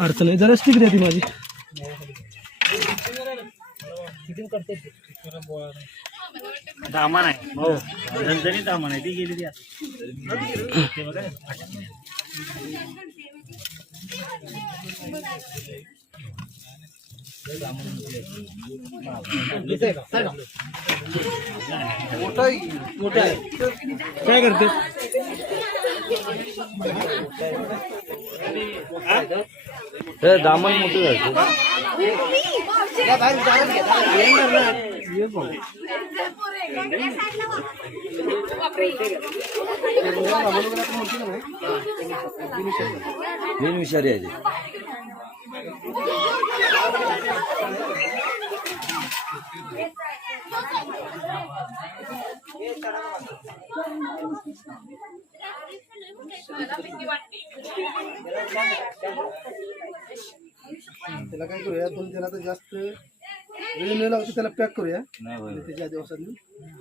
अडचण नाही, जरा स्टिक द्या ती माझी. दामान आहे हो, झणझणीत दामान आहे ती गेली ती आता. ते बघा काय करते? दामन मोठं झालं. मेन विषारी आहे ते. त्याला काय करूया, आपण त्याला तर जास्त वेळ न लावतो त्याला पॅक करूया. त्याच्या दिवसांनी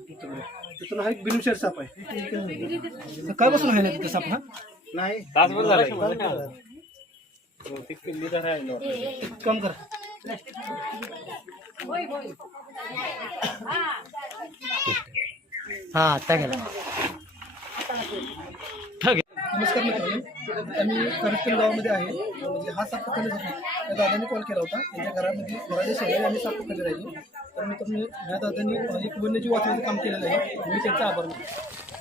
तिथून हा एक बिनविषारी साप आहे. काय बसून आहे ना तिथे साप? हा नाही, तासभर झाला काम करा. हा आता गेला. नमस्कार मित्रांनो, आम्ही करस्टन गावामध्ये आहे. म्हणजे हा साप पकडण्यासाठी त्या दादांनी कॉल केला होता. त्यांच्या घरामध्ये घराच्या शेजारी आम्ही साप पकडले राहिलो. तर मित्रांनो, ह्या दादांनी एक वन्यजीव वाचवण्याचं काम केलेलं आहे. मी त्यांचा आभार मानतो.